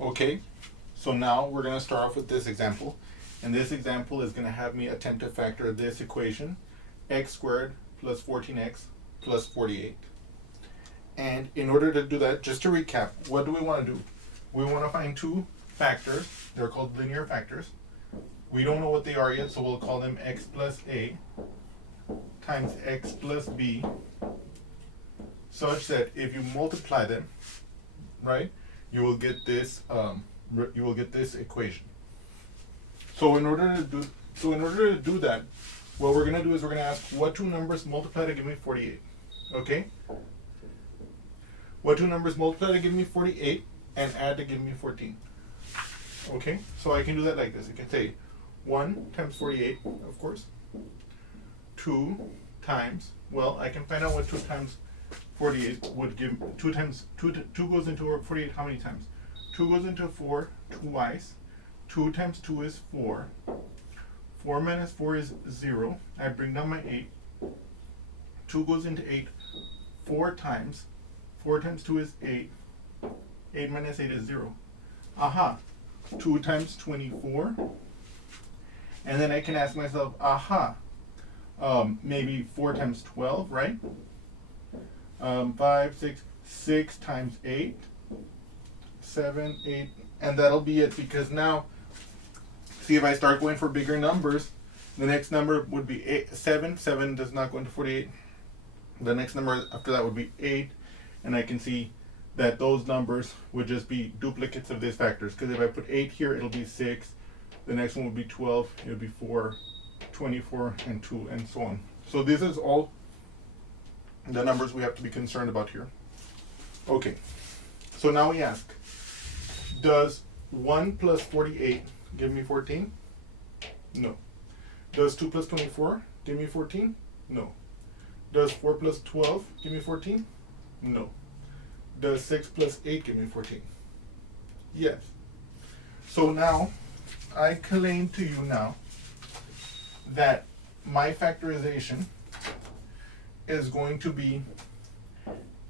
Okay, so now we're going to start off with this example. And this example is going to have me attempt to factor this equation, x squared plus 14x plus 48. And in order to do that, just to recap, what do we want to do? We want to find two factors. They're called linear factors. We don't know what they are yet, so we'll call them x plus a times x plus b, such that if you multiply them, right, you will get this equation. So in order to do that, what we're going to do is we're going to ask what two numbers multiply to give me 48. Okay? What two numbers multiply to give me 48 and add to give me 14? Okay? So I can do that like this. I can say 1 times 48, of course. 2 times, well, I can find out what 2 times 48 would give. 2 goes into 48 how many times? 2 goes into 4 twice. 2 times 2 is 4. 4 minus 4 is 0. I bring down my 8. 2 goes into 8 4 times. 4 times 2 is 8. 8 minus 8 is 0. Aha. 2 times 24. And then I can ask myself, aha. Maybe 4 times 12, right? 5, 6 times 8. 7, 8. And that'll be it, because now, see, if I start going for bigger numbers, the next number would be 7. 7 does not go into 48. The next number after that would be 8. And I can see that those numbers would just be duplicates of these factors. Because if I put 8 here, it'll be 6. The next one would be 12. It would be 4, 24, and 2, and so on. So this is all the numbers we have to be concerned about here. Okay. So now we ask, does 1 plus 48 give me 14? No. Does 2 plus 24 give me 14? No. Does 4 plus 12 give me 14? No. Does 6 plus 8 give me 14? Yes. So now, I claim to you now that my factorization is going to be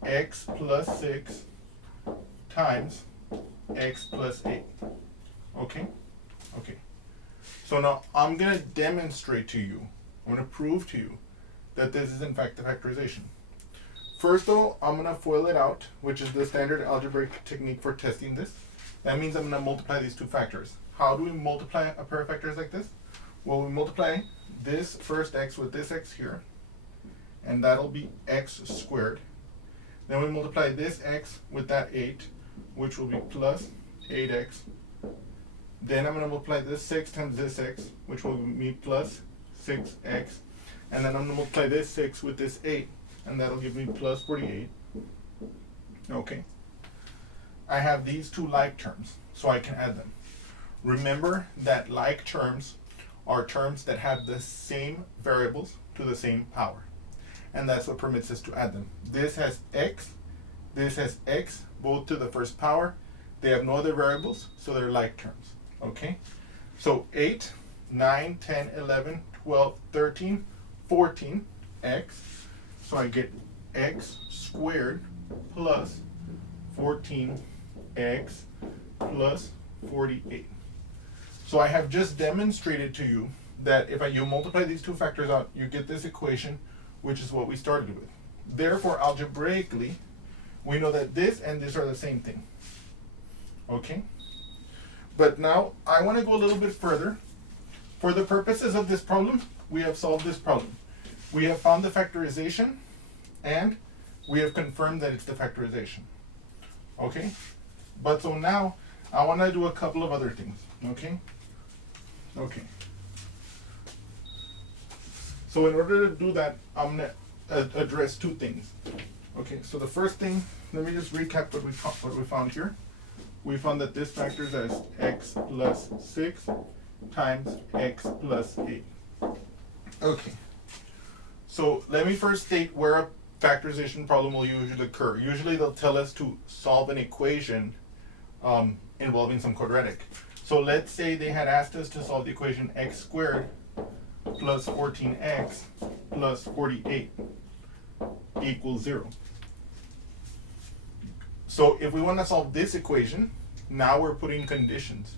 x plus 6 times x plus 8. Okay? Okay. So now I'm going to demonstrate to you, I'm going to prove to you that this is in fact the factorization. First of all, I'm going to FOIL it out, which is the standard algebraic technique for testing this. That means I'm going to multiply these two factors. How do we multiply a pair of factors like this? Well, we multiply this first x with this x here, and that'll be x squared. Then we multiply this x with that 8, which will be plus 8x. Then I'm going to multiply this 6 times this x, which will be plus 6x. And then I'm going to multiply this 6 with this 8, and that'll give me plus 48. Okay. I have these two like terms, so I can add them. Remember that like terms are terms that have the same variables to the same power. And that's what permits us to add them. This has x, this has x, both to the first power. They have no other variables, so they're like terms. Okay? So 8, 9, 10, 11, 12, 13, 14, x. So I get x squared plus 14x plus 48. So I have just demonstrated to you that if you multiply these two factors out, you get this equation, which is what we started with. Therefore, algebraically, we know that this and this are the same thing. Okay? But now, I want to go a little bit further. For the purposes of this problem, we have solved this problem. We have found the factorization, and we have confirmed that it's the factorization. Okay? But so now, I want to do a couple of other things. Okay? Okay. So in order to do that, I'm going to address two things. Okay, so the first thing, let me just recap what we found here. We found that this factors as x plus 6 times x plus 8. Okay. So let me first state where a factorization problem will usually occur. Usually they'll tell us to solve an equation involving some quadratic. So let's say they had asked us to solve the equation x squared plus 14x plus 48 equals 0. So if we want to solve this equation, Now we're putting conditions.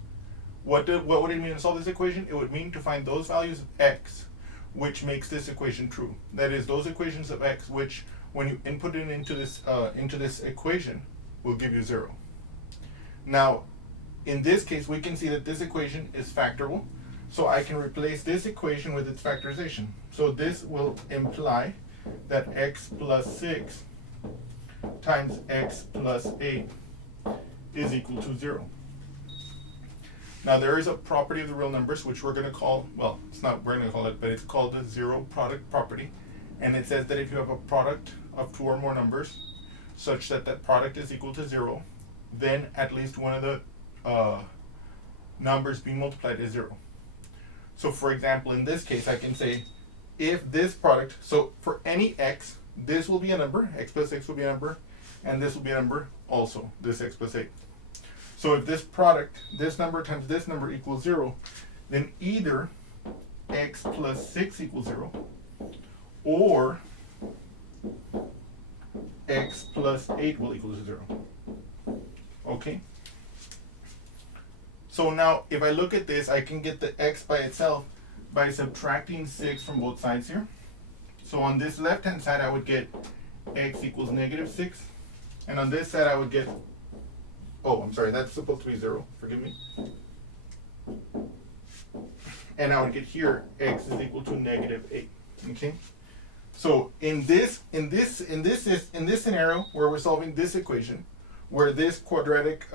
What would it mean to solve this equation? It would mean to find those values of x which makes this equation true. That is, those equations of x which, when you input it into this equation, will give you 0. Now, in this case, we can see that this equation is factorable, so I can replace this equation with its factorization. So this will imply that x plus 6 times x plus 8 is equal to 0. Now there is a property of the real numbers which we're going to call, well, it's not we're going to call it, but it's called the zero product property. And it says that if you have a product of 2 or more numbers such that that product is equal to 0, then at least one of the numbers being multiplied is 0. So for example, in this case, I can say if this product, so for any x, this will be a number, x plus 6 will be a number, and this will be a number also, this x plus 8. So if this product, this number times this number equals 0, then either x plus 6 equals 0, or x plus 8 will equal to 0. Okay? So now, if I look at this, I can get the x by itself by subtracting 6 from both sides here. So on this left-hand side, I would get x equals negative 6. And on this side, I would get, oh, I'm sorry, that's supposed to be 0. Forgive me. And I would get here, x is equal to negative 8. Okay? So in this scenario where we're solving this equation, where this quadratic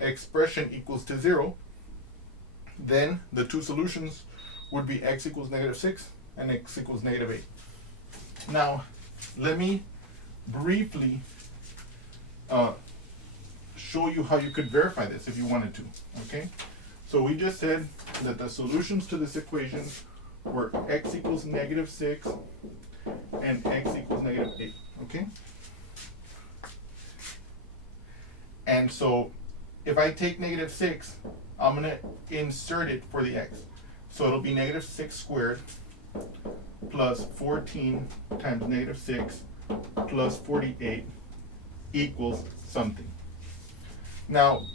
expression equals to 0, then the two solutions would be x equals negative 6 and x equals negative 8. Now, let me briefly show you how you could verify this if you wanted to. Okay? So we just said that the solutions to this equation were x equals negative 6 and x equals negative 8. Okay? And so if I take negative 6, I'm going to insert it for the x. So it'll be negative 6 squared plus 14 times negative 6 plus 48 equals something. Now,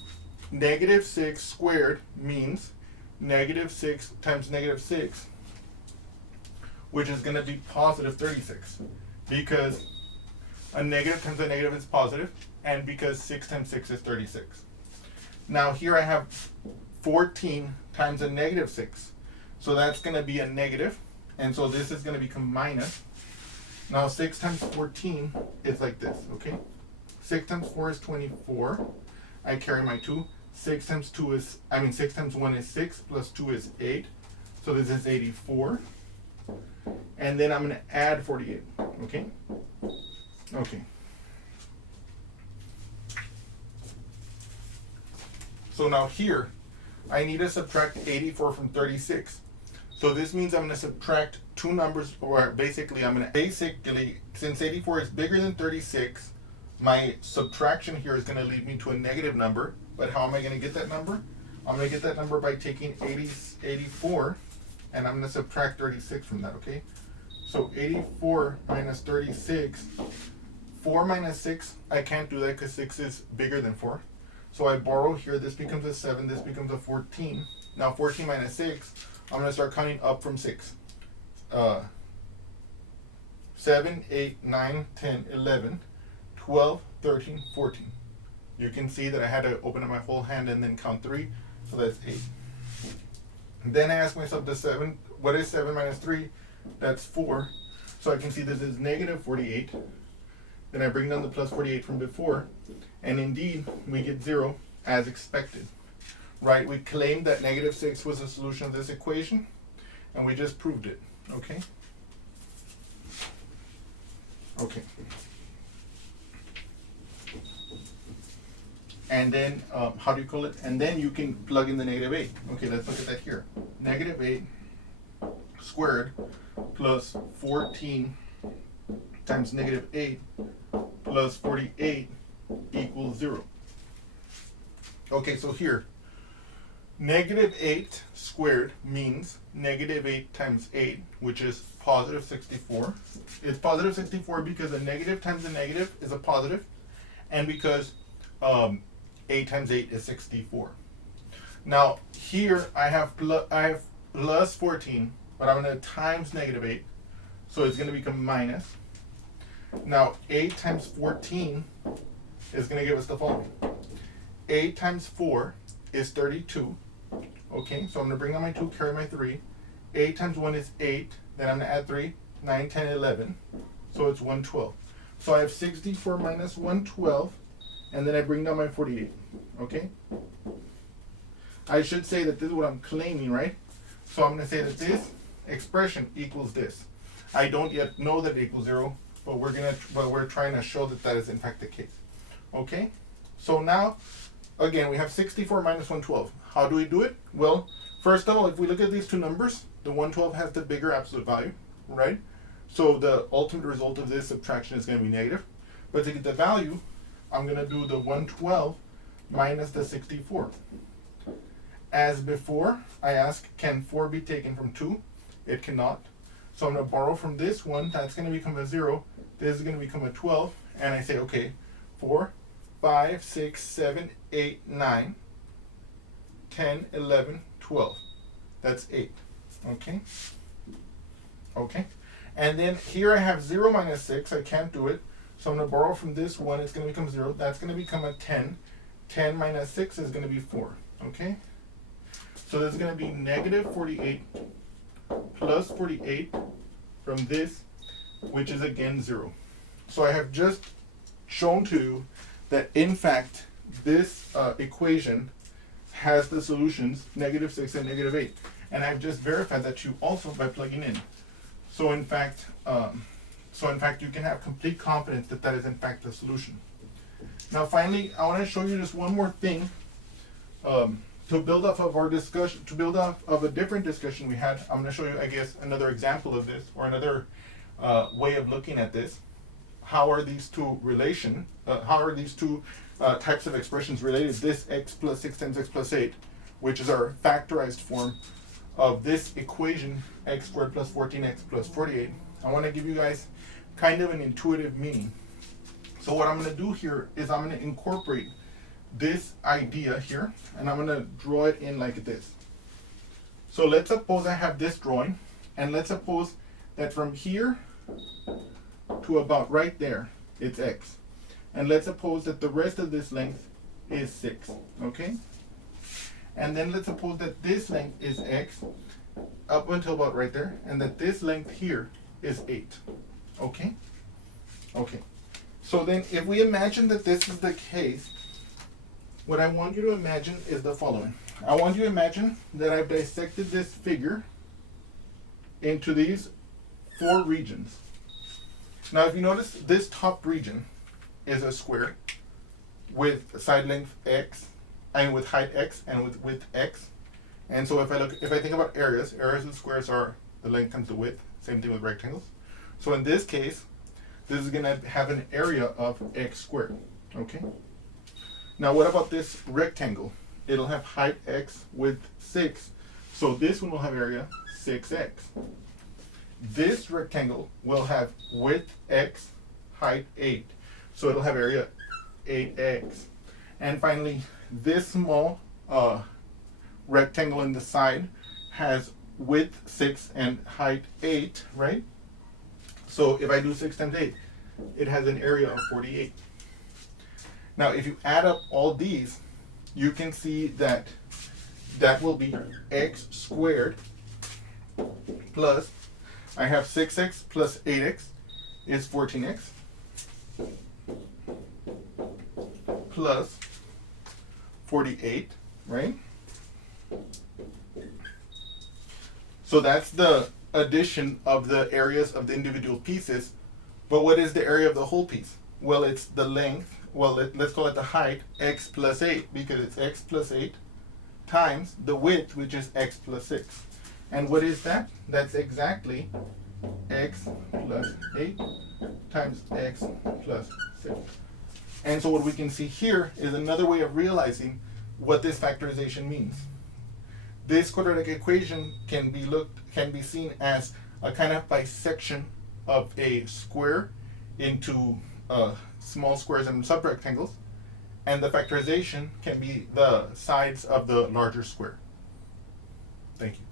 negative 6 squared means negative 6 times negative 6, which is going to be positive 36, because a negative times a negative is positive, and because 6 times 6 is 36. Now here I have 14 times a negative 6, so that's going to be a negative, and so this is going to become minus. Now 6 times 14 is like this, okay? 6 times 4 is 24. I carry my 2. 6 times 1 is 6, plus 2 is 8. So this is 84. And then I'm going to add 48, okay? Okay. So now here, I need to subtract 84 from 36. So this means I'm going to subtract two numbers, or basically, since 84 is bigger than 36, my subtraction here is going to lead me to a negative number. But how am I going to get that number? I'm going to get that number by taking 84, and I'm going to subtract 36 from that, okay? So 84 minus 36, 4 minus 6, I can't do that because 6 is bigger than 4. So I borrow here, this becomes a 7, this becomes a 14. Now 14 minus 6, I'm going to start counting up from 6. 7, 8, 9, 10, 11, 12, 13, 14. You can see that I had to open up my whole hand and then count 3, so that's 8. And then I ask myself, what is 7 minus 3? That's 4. So I can see this is negative 48. Then I bring down the plus 48 from before, and indeed, we get 0 as expected. Right? We claimed that negative 6 was the solution of this equation, and we just proved it. Okay? Okay. And then, how do you call it? And then you can plug in the negative 8. Okay, let's look at that here. Negative 8 squared plus 14 times negative 8 plus 48 equals 0. Okay, so here, negative 8 squared means negative 8 times 8, which is positive 64. It's positive 64 because a negative times a negative is a positive, and because um, 8 times 8 is 64. Now here I have plus 14, but I'm going to times negative 8, so it's going to become minus. Now 8 times 14 is going to give us the following. 8 times 4 is 32. Okay, so I'm going to bring down my 2, carry my 3. 8 times 1 is 8, then I'm going to add 3, 9, 10, 11. So it's 112. So I have 64 minus 112, and then I bring down my 48. Okay? I should say that this is what I'm claiming, right? So I'm going to say that this expression equals this. I don't yet know that it equals 0, but we're trying to show that that is in fact the case. Okay? So now, again, we have 64 minus 112. How do we do it? Well, first of all, if we look at these two numbers, the 112 has the bigger absolute value, right? So the ultimate result of this subtraction is going to be negative. But to get the value, I'm going to do the 112 minus the 64. As before, I ask, can 4 be taken from 2? It cannot. So I'm going to borrow from this one. That's going to become a 0. This is going to become a 12. And I say, okay, 4, 5, 6, 7, 8, 9, 10, 11, 12. That's 8. Okay? Okay. And then here I have 0 minus 6. I can't do it. So I'm going to borrow from this one. It's going to become 0. That's going to become a 10. 10 minus 6 is going to be 4. Okay? So there's going to be negative 48 plus 48 from this, which is again 0. So I have just shown to you that in fact this equation has the solutions negative 6 and negative 8. And I've just verified that you also by plugging in. So in fact, you can have complete confidence that that is in fact the solution. Now finally, I want to show you just one more thing to build off of our discussion, to build off of a different discussion we had. I'm going to show you, I guess, another example of this, or another way of looking at this. How are these two types of expressions related? This x plus 6 times x plus 8, which is our factorized form of this equation, x squared plus 14x plus 48. I want to give you guys kind of an intuitive meaning. So what I'm going to do here is I'm going to incorporate this idea here, and I'm going to draw it in like this. So let's suppose I have this drawing, and let's suppose that from here to about right there, it's x. And let's suppose that the rest of this length is 6, okay? And then let's suppose that this length is x up until about right there, and that this length here is 8, okay? Okay. So then if we imagine that this is the case, what I want you to imagine is the following. I want you to imagine that I've dissected this figure into these 4 regions. Now if you notice, this top region is a square with side length x, and with height x, and with width x. And so if I think about areas of squares are the length times the width. Same thing with rectangles. So in this case, this is going to have an area of x squared. Okay. Now what about this rectangle? It'll have height x, width 6. So this one will have area 6x. This rectangle will have width x, height 8. So it'll have area 8x. And finally, this small rectangle in the side has width 6 and height 8, right? So if I do 6 times 8, it has an area of 48. Now if you add up all these, you can see that that will be x squared plus, I have 6x plus 8x is 14x plus 48, right? So that's the addition of the areas of the individual pieces. But what is the area of the whole piece? Well, it's the length. Well, let's call it the height, x plus 8, because it's x plus 8 times the width, which is x plus 6. And what is that? That's exactly x plus 8 times x plus 6. And so what we can see here is another way of realizing what this factorization means. This quadratic equation can be seen as a kind of bisection of a square into small squares and subrectangles. and the factorization can be the sides of the larger square. Thank you.